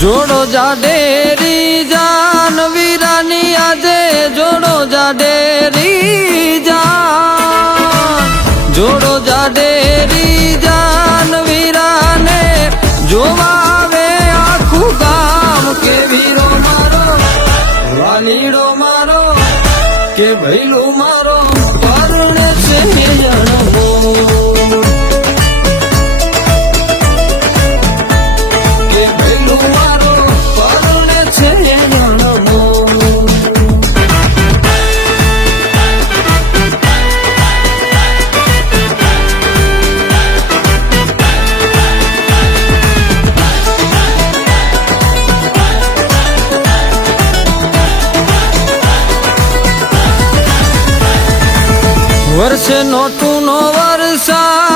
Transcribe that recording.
જોડો જાડેરી જાન વીરાની આજે જોડો જાડેરી જાન જોડો જાડેરી જાન વીરાને જોવા આવે આખું ગામ કે વીરો મારો વાલીડો મારો કે ભૈલું મારો પરણે છે જણમો વર્ષ નોટું નો વરસાદ